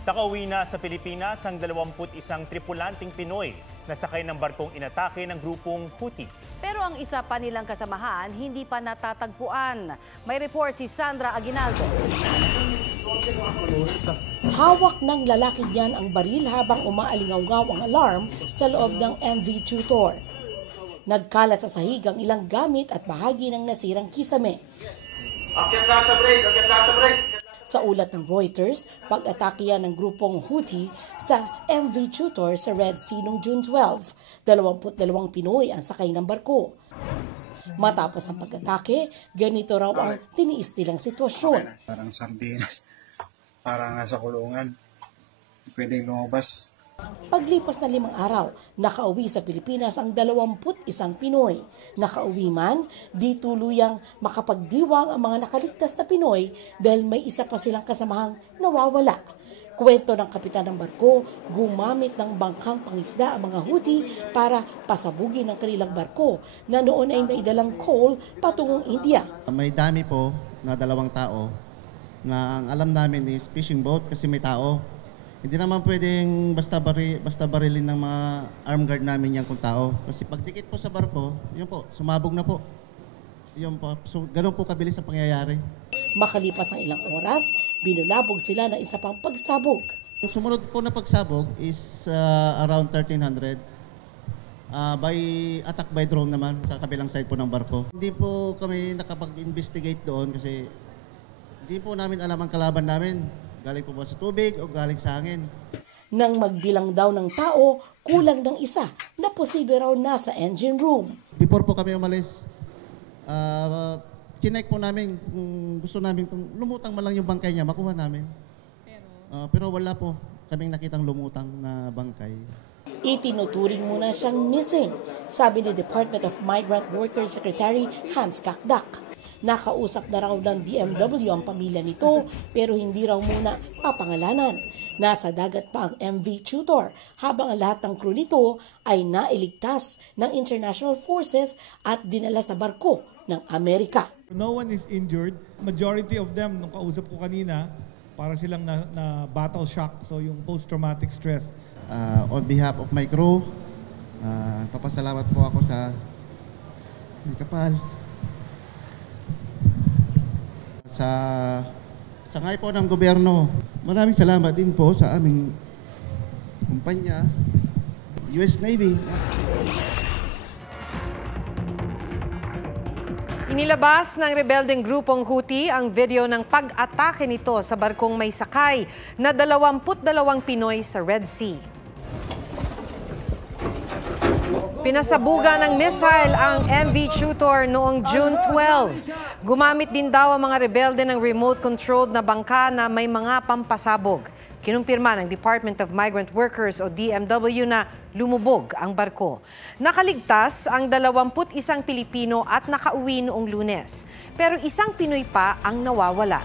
Nakauwi na sa Pilipinas ang 21 tripulanting Pinoy na sakay ng barkong inatake ng grupong Houthi. Pero ang isa pa nilang kasamahan hindi pa natatagpuan. May report si Sandra Aguinaldo. Hawak ng lalaki niyan ang baril habang umaalingaw ang alarm sa loob ng MV Tutor. Nagkalat sa sahig ang ilang gamit at bahagi ng nasirang kisame. Sa ulat ng Reuters, pag-atake yan ng grupong Houthi sa MV Tutor sa Red Sea noong June 12. 22 Pinoy ang sakay ng barko. Matapos ang pag-atake, ganito raw ang tiniis nilang sitwasyon. Parang sardinas, parang nasa kulungan, pwedeng lumabas. Paglipas na 5 araw, nakauwi sa Pilipinas ang 21 Pinoy. Nakauwi man, di tuluyang makapagdiwang ang mga nakaligtas na Pinoy dahil may isa pa silang kasamahang nawawala. Kwento ng kapitan ng barko, gumamit ng bangkang pangisda ang mga Houthi para pasabugin ang kanilang barko na noon ay may dalang coal patungong India. May dami po na 2 tao na ang alam namin is fishing boat kasi may tao. Hindi naman pwedeng basta barilin ng mga armed guard namin yan kung tao. Kasi pagdikit po sa barko, yun po, sumabog na po. Yun po. So, ganun po kabilis ang pangyayari. Makalipas ang ilang oras, binulabog sila ng isa pang pagsabog. Yung sumunod po na pagsabog is around 1300. By attack by drone naman sa kabilang side po ng barko. Hindi po kami nakapag-investigate doon kasi hindi po namin alam ang kalaban namin. Galing po ba sa tubig o galing sa hangin? Nang magbilang daw ng tao, kulang ng isa na posible raw nasa engine room. Before po kami umalis, chinek po namin kung gusto namin, kung lumutang man lang yung bangkay niya, makuha namin. Pero wala po kaming nakitang lumutang na bangkay. Itinuturing muna siyang missing, sabi ni Department of Migrant Workers Secretary Hans Kakdak. Nakausap na raw ng DMW ang pamilya nito pero hindi raw muna papangalanan. Nasa dagat pa ang MV Tutor habang ang lahat ng crew nito ay nailigtas ng international forces at dinala sa barko ng Amerika. No one is injured. Majority of them, nung kausap ko kanina, para silang na battle shock, so yung post-traumatic stress. On behalf of my crew, papasalamat po ako sa kapal. Sa ngay po ng gobyerno. Maraming salamat din po sa aming kumpanya, US Navy. Inilabas ng rebeldeng grupong Houthi ang video ng pag-atake nito sa barkong may sakay na 22 Pinoy sa Red Sea. Pinasabugan ng missile ang MV Tutor noong June 12. Gumamit din daw ang mga rebelde ng remote-controlled na bangka na may mga pampasabog. Kinumpirma ng Department of Migrant Workers o DMW na lumubog ang barko. Nakaligtas ang 21 Pilipino at nakauwi noong Lunes. Pero isang Pinoy pa ang nawawala.